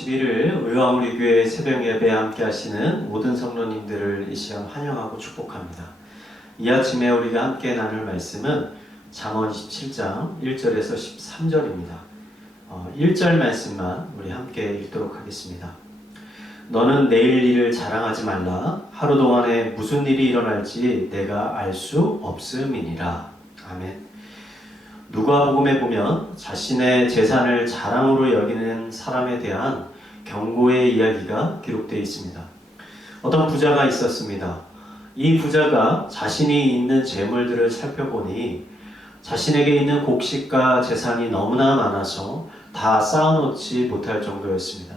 11일 의왕우리 교회 새벽 예배에 함께 하시는 모든 성도님들을 이 시간 환영하고 축복합니다. 이 아침에 우리가 함께 나눌 말씀은 잠언 27장 1절에서 13절입니다. 1절 말씀만 우리 함께 읽도록 하겠습니다. 너는 내일 일을 자랑하지 말라. 하루 동안에 무슨 일이 일어날지 내가 알 수 없음이니라. 아멘. 누가복음에 보면 자신의 재산을 자랑으로 여기는 사람에 대한 경고의 이야기가 기록되어 있습니다. 어떤 부자가 있었습니다. 이 부자가 자신이 있는 재물들을 살펴보니 자신에게 있는 곡식과 재산이 너무나 많아서 다 쌓아놓지 못할 정도였습니다.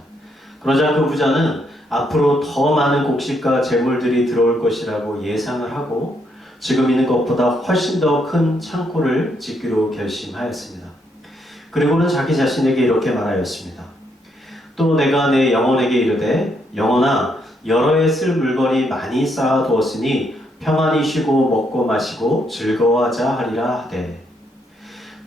그러자 그 부자는 앞으로 더 많은 곡식과 재물들이 들어올 것이라고 예상을 하고 지금 있는 것보다 훨씬 더 큰 창고를 짓기로 결심하였습니다. 그리고는 자기 자신에게 이렇게 말하였습니다. 또 내가 내 영혼에게 이르되 영혼아 여러 해 쓸 물건이 많이 쌓아두었으니 평안히 쉬고 먹고 마시고 즐거워하자 하리라 하되.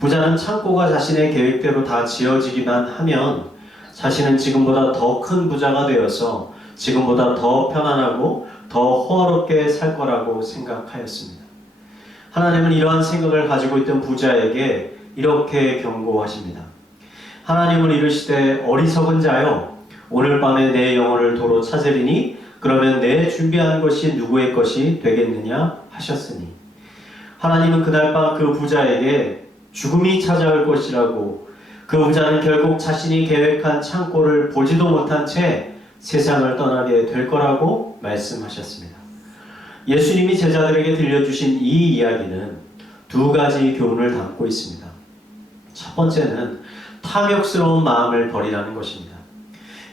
부자는 창고가 자신의 계획대로 다 지어지기만 하면 자신은 지금보다 더 큰 부자가 되어서 지금보다 더 편안하고 더 호화롭게 살 거라고 생각하였습니다. 하나님은 이러한 생각을 가지고 있던 부자에게 이렇게 경고하십니다. 하나님은 이르시되 어리석은 자여 오늘 밤에 내 영혼을 도로 찾으리니 그러면 내 준비한 것이 누구의 것이 되겠느냐 하셨으니. 하나님은 그날 밤 그 부자에게 죽음이 찾아올 것이라고, 그 부자는 결국 자신이 계획한 창고를 보지도 못한 채 세상을 떠나게 될 거라고 말씀하셨습니다. 예수님이 제자들에게 들려주신 이 이야기는 두 가지 교훈을 담고 있습니다. 첫 번째는 탐욕스러운 마음을 버리라는 것입니다.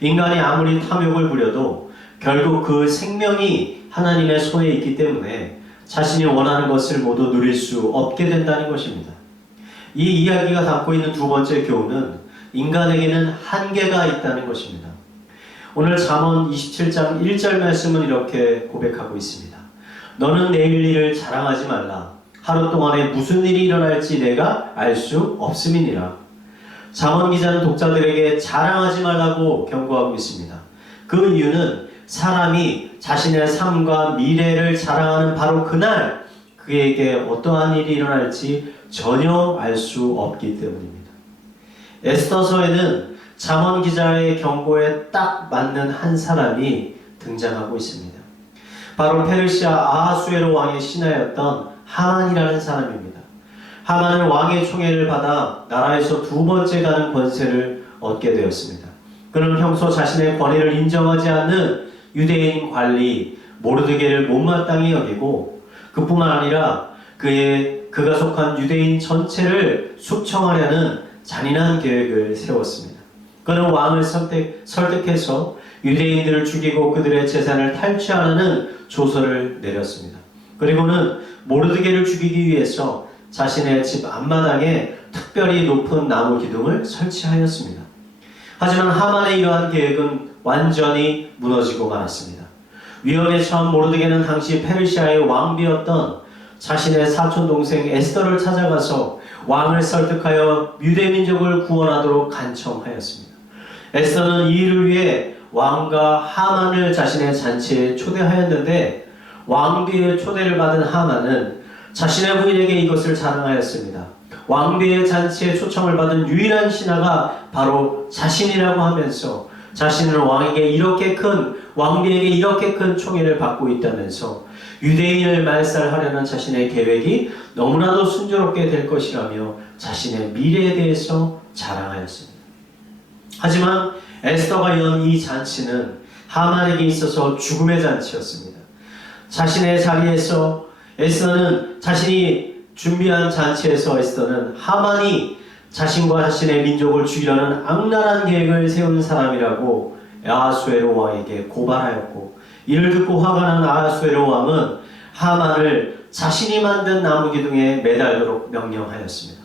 인간이 아무리 탐욕을 부려도 결국 그 생명이 하나님의 손에 있기 때문에 자신이 원하는 것을 모두 누릴 수 없게 된다는 것입니다. 이 이야기가 담고 있는 두 번째 교훈은 인간에게는 한계가 있다는 것입니다. 오늘 잠언 27장 1절 말씀은 이렇게 고백하고 있습니다. 너는 내일 일을 자랑하지 말라. 하루 동안에 무슨 일이 일어날지 내가 알 수 없음이니라. 잠언 기자는 독자들에게 자랑하지 말라고 경고하고 있습니다. 그 이유는 사람이 자신의 삶과 미래를 자랑하는 바로 그날 그에게 어떠한 일이 일어날지 전혀 알 수 없기 때문입니다. 에스더서에는 잠언 기자의 경고에 딱 맞는 한 사람이 등장하고 있습니다. 바로 페르시아 아하수에로 왕의 신하였던 하만이라는 사람입니다. 하만은 왕의 총애를 받아 나라에서 두 번째 가는 권세를 얻게 되었습니다. 그는 평소 자신의 권위를 인정하지 않는 유대인 관리 모르드게를 못마땅히 여기고 그뿐만 아니라 그가 속한 유대인 전체를 숙청하려는 잔인한 계획을 세웠습니다. 그는 왕을 설득해서 유대인들을 죽이고 그들의 재산을 탈취하라는 조서를 내렸습니다. 그리고는 모르드게를 죽이기 위해서 자신의 집 앞마당에 특별히 높은 나무 기둥을 설치하였습니다. 하지만 하만의 이러한 계획은 완전히 무너지고 말았습니다. 위험에 처한 모르드게는 당시 페르시아의 왕비였던 자신의 사촌 동생 에스더를 찾아가서 왕을 설득하여 유대 민족을 구원하도록 간청하였습니다. 에스더는 이 일을 위해 왕과 하만을 자신의 잔치에 초대하였는데 왕비의 초대를 받은 하만은 자신의 부인에게 이것을 자랑하였습니다. 왕비의 잔치에 초청을 받은 유일한 신하가 바로 자신이라고 하면서 자신은 왕비에게 이렇게 큰 총애를 받고 있다면서 유대인을 말살하려는 자신의 계획이 너무나도 순조롭게 될 것이라며 자신의 미래에 대해서 자랑하였습니다. 하지만 에스더가 연 이 잔치는 하만에게 있어서 죽음의 잔치였습니다. 자신의 자리에서 에스더는 자신이 준비한 잔치에서 에스더는 하만이 자신과 자신의 민족을 죽이려는 악랄한 계획을 세운 사람이라고 아하수에로 왕에게 고발하였고, 이를 듣고 화가 난 아하수에로 왕은 하만을 자신이 만든 나무 기둥에 매달도록 명령하였습니다.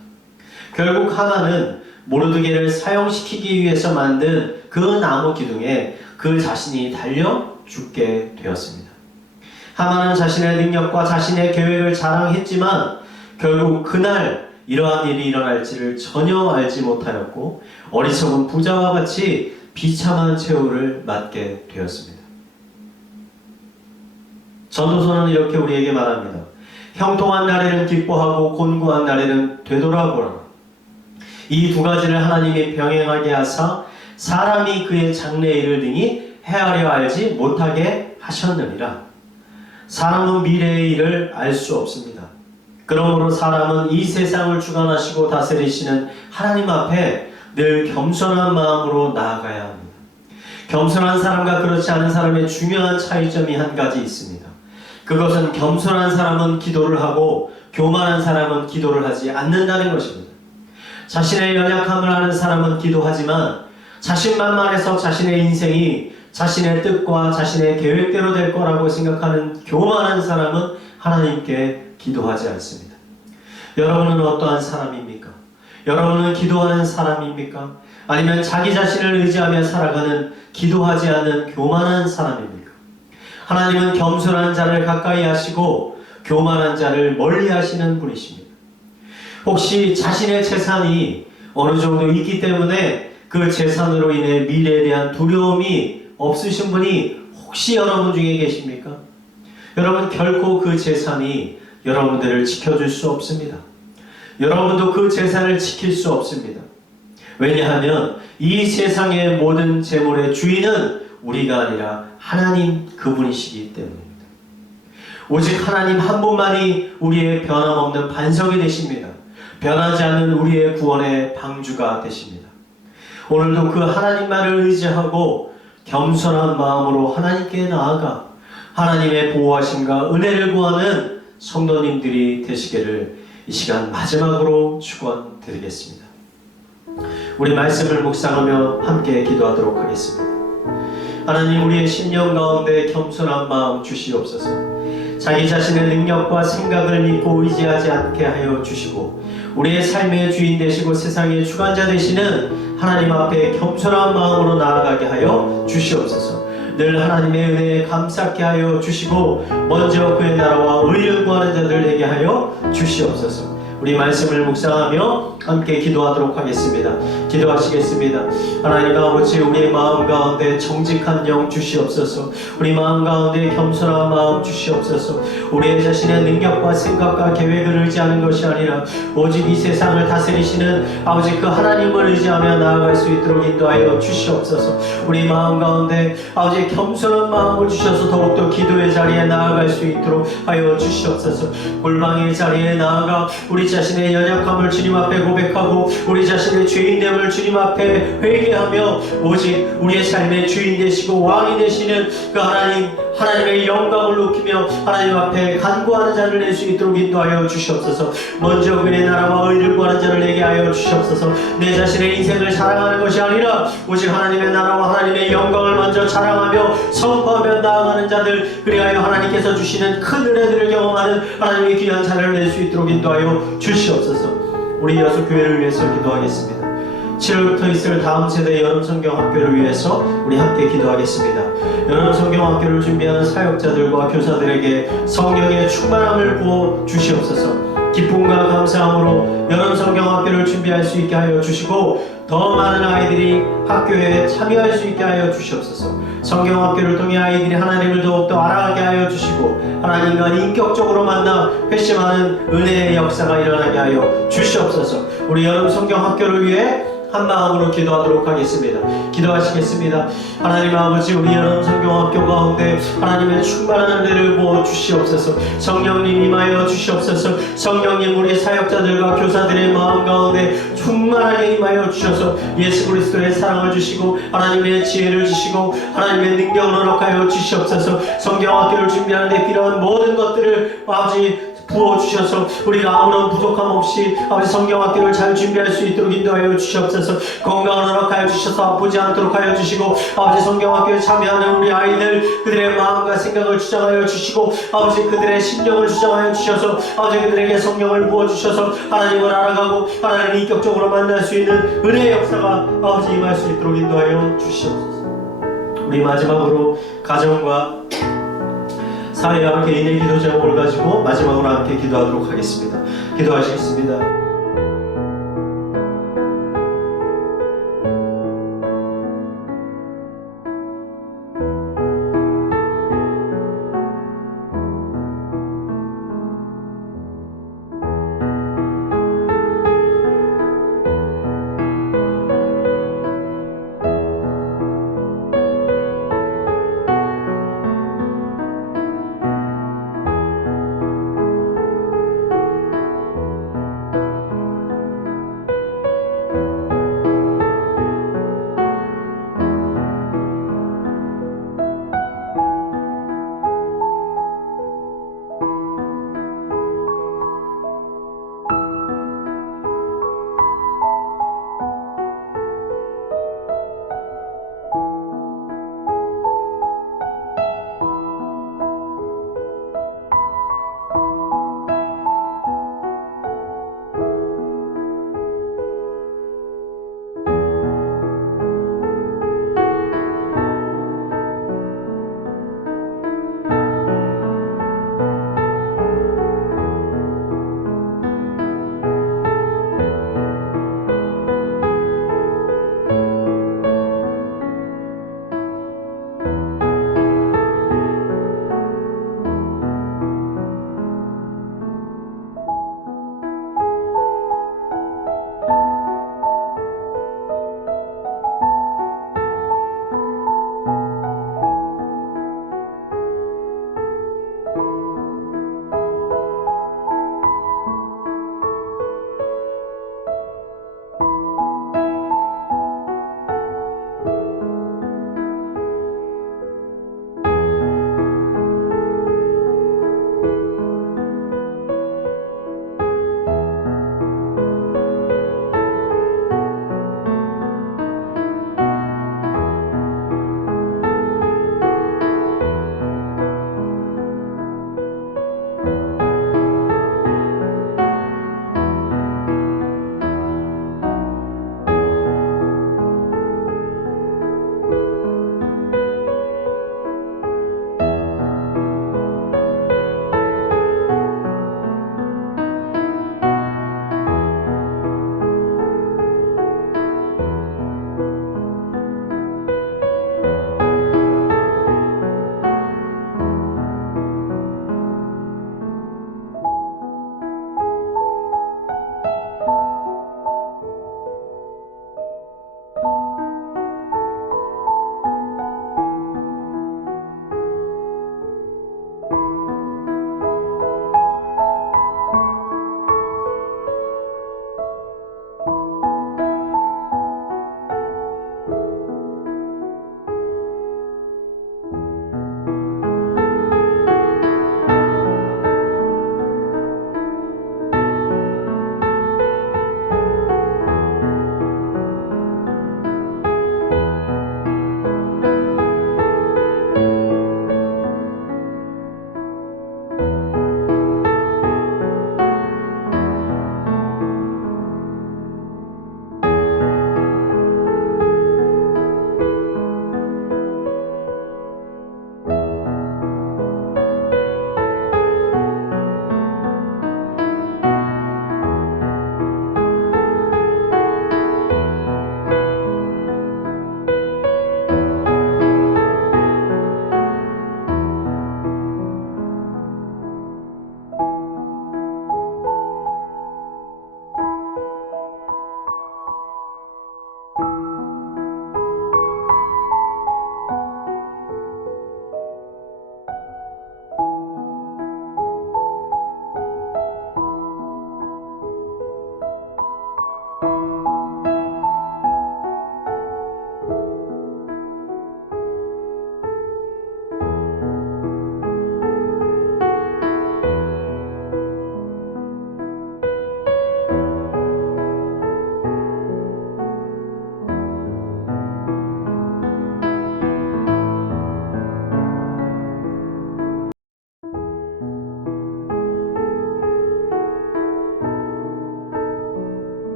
결국 하만은 모르드게를 사형시키기 위해서 만든 그 나무 기둥에 그 자신이 달려 죽게 되었습니다. 하만은 자신의 능력과 자신의 계획을 자랑했지만 결국 그날 이러한 일이 일어날지를 전혀 알지 못하였고 어리석은 부자와 같이 비참한 최후를 맞게 되었습니다. 전도서는 이렇게 우리에게 말합니다. 형통한 날에는 기뻐하고 곤고한 날에는 되돌아보라. 이 두 가지를 하나님이 병행하게 하사 사람이 그의 장래일을 등이 헤아려 알지 못하게 하셨느니라. 사람은 미래의 일을 알 수 없습니다. 그러므로 사람은 이 세상을 주관하시고 다스리시는 하나님 앞에 늘 겸손한 마음으로 나아가야 합니다. 겸손한 사람과 그렇지 않은 사람의 중요한 차이점이 한 가지 있습니다. 그것은 겸손한 사람은 기도를 하고 교만한 사람은 기도를 하지 않는다는 것입니다. 자신의 연약함을 아는 사람은 기도하지만 자신만만해서 자신의 인생이 자신의 뜻과 자신의 계획대로 될 거라고 생각하는 교만한 사람은 하나님께 기도하지 않습니다. 여러분은 어떠한 사람입니까? 여러분은 기도하는 사람입니까? 아니면 자기 자신을 의지하며 살아가는 기도하지 않는 교만한 사람입니까? 하나님은 겸손한 자를 가까이 하시고 교만한 자를 멀리 하시는 분이십니다. 혹시 자신의 재산이 어느 정도 있기 때문에 그 재산으로 인해 미래에 대한 두려움이 없으신 분이 혹시 여러분 중에 계십니까? 여러분 결코 그 재산이 여러분들을 지켜줄 수 없습니다. 여러분도 그 재산을 지킬 수 없습니다. 왜냐하면 이 세상의 모든 재물의 주인은 우리가 아니라 하나님 그분이시기 때문입니다. 오직 하나님 한 분만이 우리의 변함없는 반석이 되십니다. 변하지 않는 우리의 구원의 방주가 되십니다. 오늘도 그 하나님만을 의지하고 겸손한 마음으로 하나님께 나아가 하나님의 보호하심과 은혜를 구하는 성도님들이 되시기를 이 시간 마지막으로 축원드리겠습니다. 우리 말씀을 묵상하며 함께 기도하도록 하겠습니다. 하나님, 우리의 심령 가운데 겸손한 마음 주시옵소서. 자기 자신의 능력과 생각을 믿고 의지하지 않게 하여 주시고 우리의 삶의 주인 되시고 세상의 주관자 되시는 하나님 앞에 겸손한 마음으로 나아가게 하여 주시옵소서. 늘 하나님의 은혜에 감사케 하여 주시고 먼저 그의 나라와 의를 구하는 자들 되게 하여 주시옵소서. 우리 말씀을 묵상하며 함께 기도하도록 하겠습니다. 기도하시겠습니다. 하나님 아버지, 우리의 마음 가운데 정직한 영 주시옵소서. 우리 마음 가운데 겸손한 마음 주시옵소서. 우리의 자신의 능력과 생각과 계획을 의지하는 것이 아니라 오직 이 세상을 다스리시는 아버지 그 하나님을 의지하며 나아갈 수 있도록 인도하여 주시옵소서. 우리 마음 가운데 아버지 겸손한 마음을 주셔서 더욱더 기도의 자리에 나아갈 수 있도록 하여 주시옵소서. 골방의 자리에 나아가 우리 자신의 연약함을 주님 앞에 고백하고 우리 자신의 죄인됨을 주님 앞에 회개하며 오직 우리의 삶의 주인 되시고 왕이 되시는 그 하나님의 영광을 높이며 하나님 앞에 간구하는 자를 낼 수 있도록 인도하여 주시옵소서. 먼저 그의 나라와 의를 구하는 자를 내게 하여 주시옵소서. 내 자신의 인생을 자랑하는 것이 아니라 오직 하나님의 나라와 하나님의 영광을 먼저 자랑하며 선포하며 나아가는 자들, 그리하여 하나님께서 주시는 큰 은혜들을 경험하는 하나님의 귀한 자를 낼 수 있도록 인도하여 주시옵소서. 우리 여수교회를 위해서 기도하겠습니다. 7월부터 있을 다음 세대 여름성경학교를 위해서 우리 함께 기도하겠습니다. 여름성경학교를 준비하는 사역자들과 교사들에게 성령의 충만함을 부어 주시옵소서. 기쁨과 감사함으로 여름성경학교를 준비할 수 있게 하여 주시고 더 많은 아이들이 학교에 참여할 수 있게 하여 주시옵소서. 성경학교를 통해 아이들이 하나님을 더욱더 알아가게 하여 주시고 하나님과 인격적으로 만나 회심하는 은혜의 역사가 일어나게 하여 주시옵소서. 우리 여름성경학교를 위해 한 마음으로 기도하도록 하겠습니다. 기도하시겠습니다. 하나님 아버지, 우리 여름성경학교 가운데 하나님의 충만한 은혜를 부어 주시옵소서. 성령님 임하여 주시옵소서. 성령님 우리 사역자들과 교사들의 마음 가운데 충만하게 임하여 주셔서 예수 그리스도의 사랑을 주시고 하나님의 지혜를 주시고 하나님의 능력을 허락하여 주시옵소서. 성경학교를 준비하는 데 필요한 모든 것들을 아버지 부어주셔서 우리가 아무런 부족함 없이 아버지 성경학교를 잘 준비할 수 있도록 인도하여 주시옵소서. 건강을 허락하여 주셔서 아프지 않도록 하여 주시고 아버지 성경학교에 참여하는 우리 아이들 그들의 마음과 생각을 주장하여 주시고 아버지 그들의 심령을 주장하여 주셔서 아버지 그들에게 성령을 부어주셔서 하나님을 알아가고 하나님을 인격적으로 만날 수 있는 은혜의 역사가 아버지 임할 수 있도록 인도하여 주시옵소서. 우리 마지막으로 가정과 사회와 개인의 기도 제목을 가지고 마지막으로 함께 기도하도록 하겠습니다. 기도하시겠습니다.